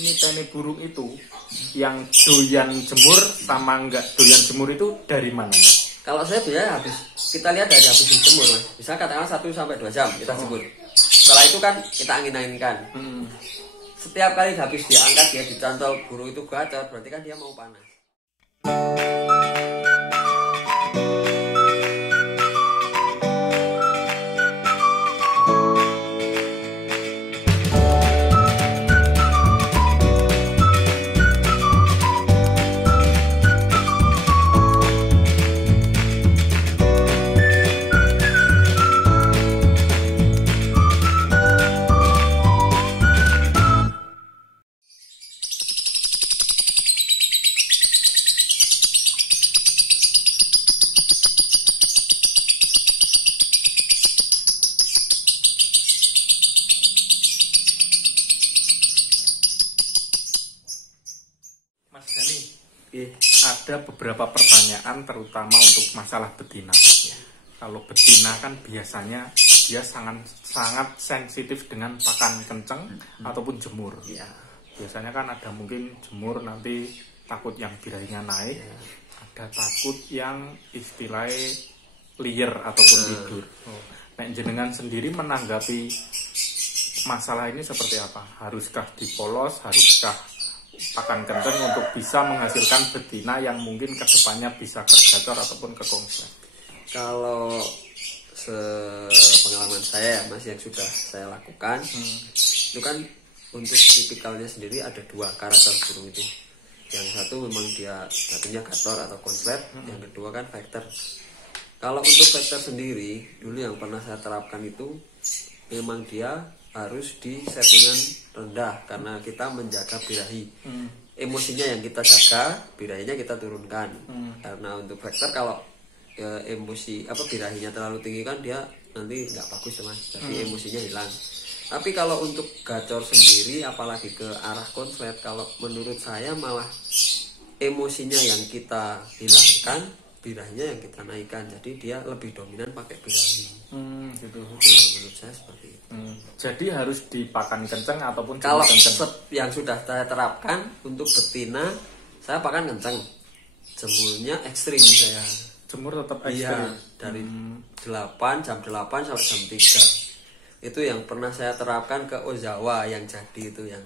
Niteni burung itu yang doyan jemur sama enggak doyan jemur itu dari mananya? Kalau saya biasanya habis, kita lihat dari habis dijemur mas. Bisa katakan 1 sampai 2 jam kita jemur. Setelah itu kan kita angin-anginkan. Setiap kali habis diangkat dia dicantol burung itu gacor, berarti kan dia mau panas. Ada beberapa pertanyaan terutama untuk masalah betina. Kalau betina kan biasanya dia sangat sensitif dengan pakan kenceng ataupun jemur. Biasanya kan ada mungkin jemur nanti takut yang birahinya naik, ada takut yang istilahnya liar ataupun tidur. Nek jenengan sendiri menanggapi masalah ini seperti apa? Haruskah dipolos? Haruskah pakan kenceng untuk bisa menghasilkan betina yang mungkin kedepannya bisa ke gacor ataupun ke konslet? Kalau sepengalaman saya mas yang sudah saya lakukan, itu kan untuk tipikalnya sendiri ada 2 karakter burung itu. Yang satu memang dia satunya gacor atau konslet, yang kedua kan vector. Kalau untuk vector sendiri, dulu yang pernah saya terapkan itu memang dia harus di settingan rendah karena kita menjaga birahi. Emosinya yang kita jaga, birahinya kita turunkan. Karena untuk vector kalau emosi birahinya terlalu tinggi kan dia nanti nggak bagus mas. Jadi emosinya hilang. Tapi kalau untuk gacor sendiri, apalagi ke arah konslet, kalau menurut saya malah emosinya yang kita hilangkan, birahinya yang kita naikkan. Jadi dia lebih dominan pakai birahi. Gitu. Menurut saya seperti itu. Jadi harus dipakan kenceng ataupun kalau kenceng? Yang sudah saya terapkan untuk betina, saya pakan kenceng. Jemurnya ekstrim saya. Jemur tetap ekstrim? Iya, dari jam 8 sampai jam 3. Itu yang pernah saya terapkan ke Ozawa yang jadi itu yang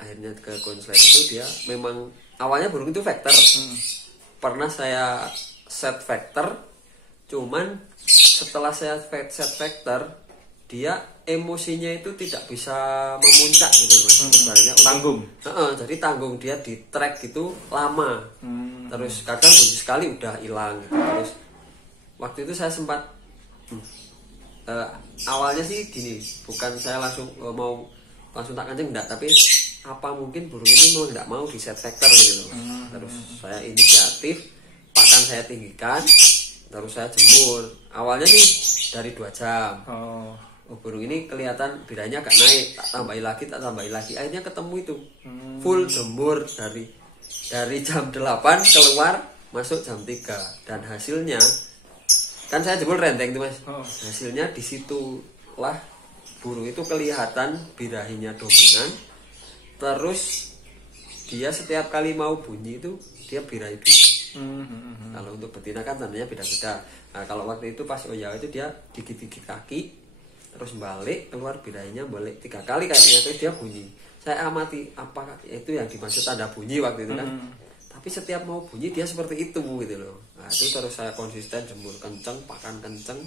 akhirnya ke konslet itu dia memang awalnya burung itu vector. Pernah saya set vector, cuman setelah saya set vector dia emosinya itu tidak bisa memuncak gitu mas. Sebenarnya tanggung. Jadi tanggung dia di track gitu lama. Terus kadang bunyi sekali udah hilang gitu. Terus waktu itu saya sempat awalnya sih gini, bukan saya langsung mau langsung tak kenceng enggak, tapi apa mungkin burung ini mau enggak mau di set vector gitu. Terus saya inisiatif, pakan saya tinggikan, terus saya jemur. Awalnya sih dari 2 jam. Burung ini kelihatan birahinya agak naik, tak tambahin lagi. Akhirnya ketemu itu full jemur dari jam 8 keluar masuk jam 3 dan hasilnya kan saya jemur renteng tuh mas. Hasilnya disitulah burung itu kelihatan birahinya dominan. Terus dia setiap kali mau bunyi itu dia birahi dulu. Kalau untuk betina kan tandanya beda-beda. Nah kalau waktu itu pas Ozawa itu dia gigit-gigit kaki, terus balik keluar birahinya balik 3 kali kayaknya, terus dia bunyi. Saya amati apakah itu yang dimaksud tanda bunyi waktu itu kan. Tapi setiap mau bunyi dia seperti itu gitu loh. Nah itu terus saya konsisten jemur kenceng, pakan kenceng.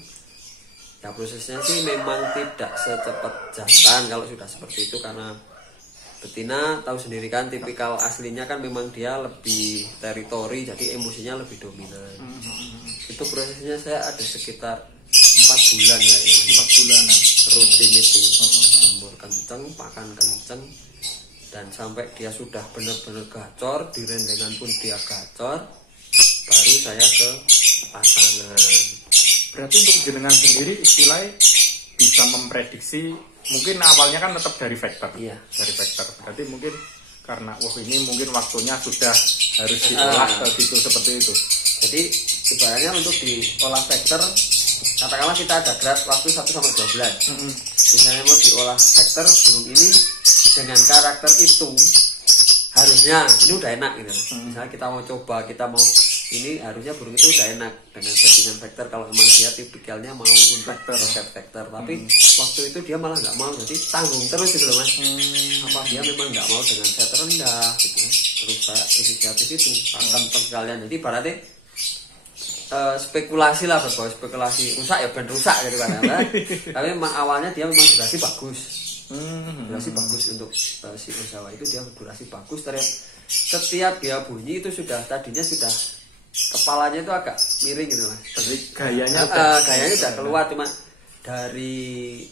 Ya prosesnya sih memang tidak secepat jantan kalau sudah seperti itu, karena betina tahu sendiri kan tipikal aslinya kan memang dia lebih teritori, jadi emosinya lebih dominan. Itu prosesnya saya ada sekitar 4 bulan ya, 4 bulanan rutin itu jemur kenceng, pakan kenceng, dan sampai dia sudah benar-benar gacor, di rendengan pun dia gacor, baru saya ke pasangan. Berarti untuk jenengan sendiri istilahnya bisa memprediksi, mungkin awalnya kan tetap dari vector. Dari vector. Berarti mungkin karena ini mungkin waktunya sudah harus diolah gitu seperti itu. Jadi ibaratnya untuk diolah vector, katakanlah kita ada grad waktu 1 sampai 2 bulan. Misalnya mau diolah vector burung ini dengan karakter itu harusnya ini udah enak gitu. Misalnya kita mau coba, kita mau ini harusnya burung itu udah enak dengan settingan vektor kalau emang dia tipikalnya mau untuk resep vektor. Tapi waktu itu dia malah nggak mau, jadi tanggung terus gitu loh mas. Apa dia memang nggak mau dengan set rendah gitu kan. Terus saya inisiatif itu akan sekalian. Jadi berarti spekulasi lah, berbau spekulasi rusak ya benar rusak gitu kan. Tapi memang awalnya dia memang durasi bagus. Durasi bagus untuk si Ozawa itu dia durasi bagus. Ternyata setiap dia bunyi itu sudah tadinya sudah kepalanya itu agak miring gitu mas. Jadi gayanya udah keluar, cuma dari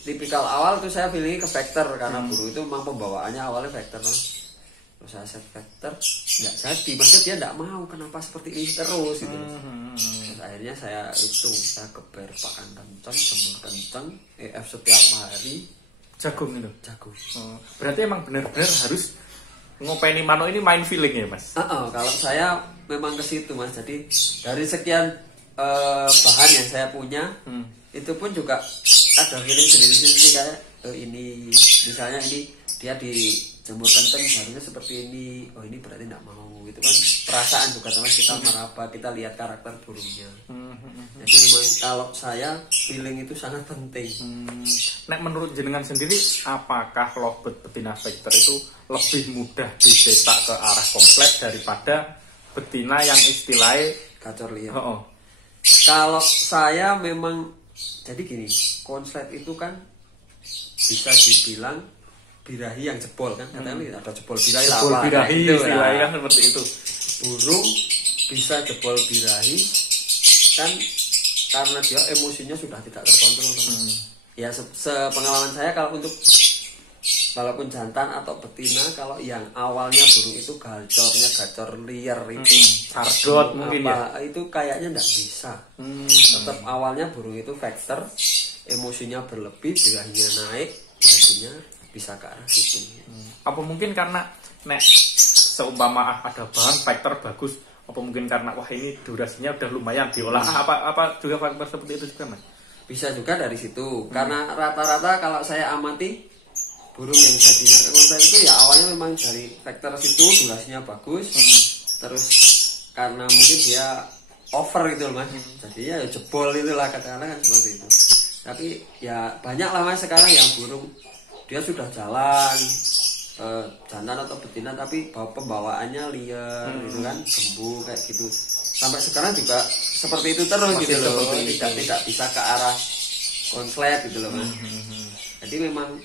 tipikal awal tuh saya feelingnya ke vektor karena burung itu memang pembawaannya awalnya vektor mas. Terus saya set vektor nggak jadi, maksudnya dia nggak mau, kenapa seperti ini terus gitu. Terus akhirnya saya keber pakan kenceng, jemur kenceng, EF setiap hari. Jagung itu. Jagung. Berarti emang benar-benar harus ngopeni manuk ini main feeling ya mas? Kalau saya memang ke situ mas. Jadi dari sekian bahan yang saya punya, itu pun juga ada feeling sendiri-sendiri kayak ini misalnya ini dia dijemur kenceng harusnya seperti ini, oh ini berarti tidak mau gitu kan. Perasaan juga teman kita meraba, kita lihat karakter burungnya. Jadi memang kalau saya feeling itu sangat penting. Nek menurut jenengan sendiri, apakah lovebird betina vektor itu lebih mudah dicetak ke arah komplek daripada betina yang istilahnya gacor liar? Kalau saya memang jadi gini, konslet itu kan bisa dibilang birahi yang jebol kan, katanya ada jebol birahi lah. Jebol birahi itu, istilahnya kan seperti itu. Burung bisa jebol birahi kan karena dia emosinya sudah tidak terkontrol kan. Ya sepengalaman saya kalau untuk walaupun jantan atau betina, kalau yang awalnya burung itu gacor liar itu sardot mungkin ya, itu kayaknya nggak bisa. Tetap awalnya burung itu vektor, emosinya berlebih, birahinya naik, jadinya bisa ke arah situ. Apa mungkin karena nek seumpama ada bahan vektor bagus, apa mungkin karena wah ini durasinya udah lumayan diolah, apa juga faktor seperti itu juga mas? Bisa juga dari situ, karena rata-rata kalau saya amati burung yang jadinya ke konten itu ya awalnya memang dari vektor situ durasinya bagus, terus karena mungkin dia over gitu loh mas, jadinya ya jebol itulah katakanlah kan seperti itu. Tapi ya banyak lah mas sekarang yang burung dia sudah jalan jantan atau betina tapi pembawaannya liar gitu kan, gembung kayak gitu. Sampai sekarang juga seperti itu terus gitu loh, tidak bisa ke arah konslet gitu loh mas. Jadi memang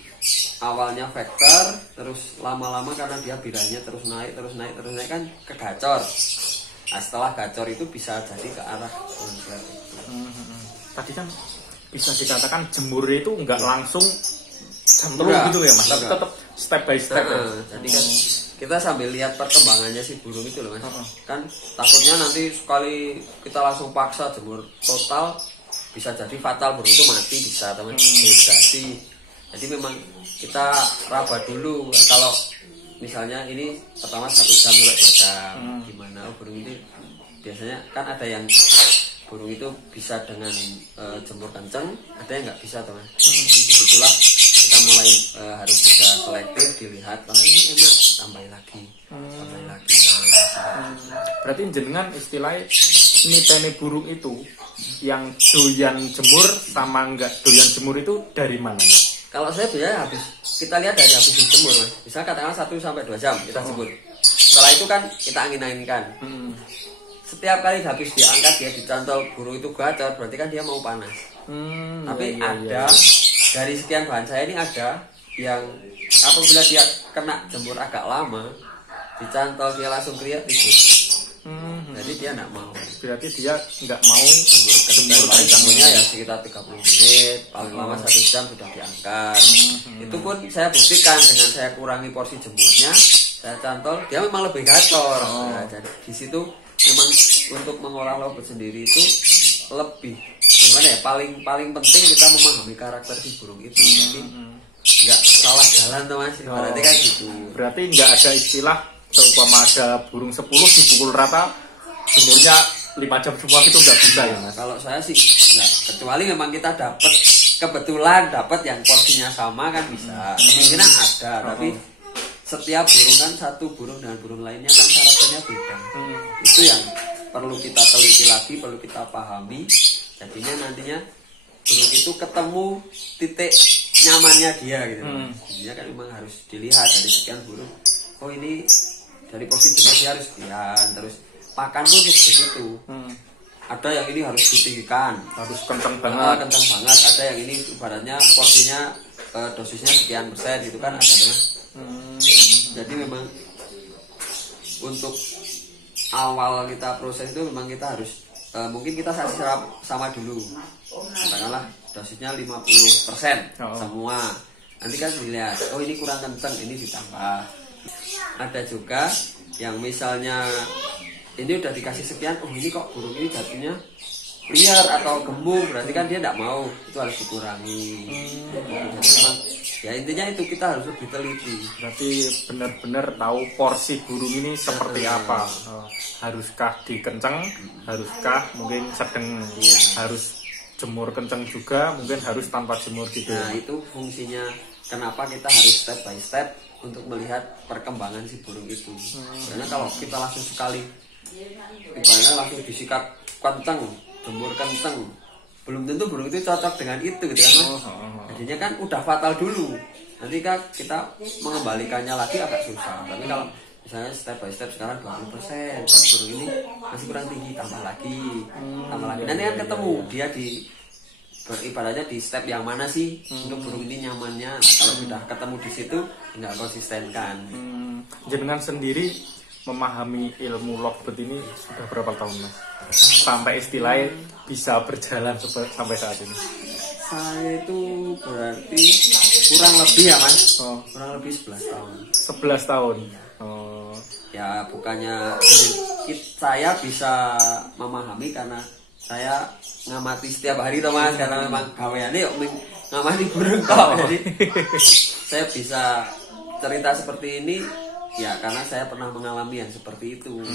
awalnya vektor, terus lama-lama karena dia birahinya terus naik kan ke gacor. Nah, setelah gacor itu bisa jadi ke arah konslet. Tadi kan bisa dikatakan jemur itu nggak langsung jemur gitu ya mas, tetap step by step. Jadi kan kita sambil lihat perkembangannya si burung itu loh mas. Kan takutnya nanti sekali kita langsung paksa jemur total bisa jadi fatal, burung itu mati bisa teman, dehidrasi. Jadi memang kita raba dulu. Kalau misalnya ini pertama 1 jam sampai 2 jam, gimana burung ini biasanya kan ada yang burung itu bisa dengan jemur kenceng, ada yang nggak bisa teman. Jadi disitulah kita mulai harus bisa selektif, dilihat kalau ini enak tambahin lagi. Berarti jenengan istilahnya niteni burung itu yang doyan jemur sama nggak doyan jemur itu dari mananya? Kalau saya biasanya kita lihat dari habis dijemur mas. Bisa katakan 1 sampai 2 jam kita jemur. Setelah itu kan kita angin-anginkan. Setiap kali habis diangkat dia dicantol burung itu gacor, berarti kan dia mau panas. Tapi ada dari sekian bahan saya ini ada yang apabila dia kena jemur agak lama, dicantol dia langsung kriak tidur. Jadi dia nggak mau. Berarti dia nggak mau jemur paling jemurnya ya sekitar 30 menit, paling lama 1 jam sudah diangkat. Itu pun saya buktikan dengan saya kurangi porsi jemurnya, saya cantol, dia memang lebih gacor. Nah, jadi di situ memang untuk mengolah lovebird sendiri itu lebih gimana ya, paling penting kita memahami karakter si burung itu. Jadi nggak salah jalan tuh mas. Berarti kan gitu. Berarti nggak ada istilah seumpama ada burung 10 dipukul rata jemurnya 5 jam semua, itu nggak bisa ya mas? Kalau saya sih nggak, kecuali memang kita dapat kebetulan dapat yang porsinya sama kan bisa, kemungkinan ada, tapi setiap burung kan satu burung dengan burung lainnya kan karakternya beda. Itu yang perlu kita teliti lagi, perlu kita pahami. Jadinya nantinya burung itu ketemu titik nyamannya dia gitu. Jadinya kan memang harus dilihat dari sekian burung. Oh ini dari posisinya dia harus sekian, terus pakan pun begitu. Ada yang ini harus ditinggikan, harus kencang banget. Kencang banget. Ada yang ini ibaratnya porsinya dosisnya sekian persen gitu kan ada kan. Jadi memang untuk awal kita proses itu memang kita harus mungkin kita sama dulu. Katakanlah dosisnya 50% semua. Nanti kan dilihat, oh ini kurang kencang, ini ditambah. Ada juga yang misalnya ini udah dikasih sekian, oh ini kok burung ini jatuhnya liar atau gemuk, berarti kan dia tidak mau, itu harus dikurangi. Jadi memang ya intinya itu kita harus lebih teliti. Berarti benar-benar tahu porsi burung ini seperti apa. Haruskah dikenceng, haruskah mungkin sedang, harus jemur kenceng juga, mungkin harus tanpa jemur gitu. Nah itu fungsinya kenapa kita harus step by step untuk melihat perkembangan si burung itu. Karena kalau kita langsung sekali ibaratnya langsung disikat kenceng, jemur kenceng, belum tentu burung itu cocok dengan itu gitu kan. Jadinya kan udah fatal dulu. Nanti kan kita mengembalikannya lagi agak susah. Tapi kalau misalnya step by step sekarang 20%, burung ini masih kurang tinggi, tambah lagi. Nanti kan ketemu dia di ibaratnya di step yang mana sih untuk burung ini nyamannya. Nah, kalau sudah ketemu di situ nggak konsisten kan. Jenengan sendiri memahami ilmu lovebird ini sudah berapa tahun Mas? Sampai istilahnya bisa berjalan sampai saat ini. Saya itu berarti kurang lebih ya Mas, kurang lebih 11 tahun. 11 tahun. Ya bukannya saya bisa memahami karena saya ngamati setiap hari toh Mas, karena memang gaweane yuk ngamati burung kok. Jadi saya bisa cerita seperti ini ya karena saya pernah mengalami yang seperti itu.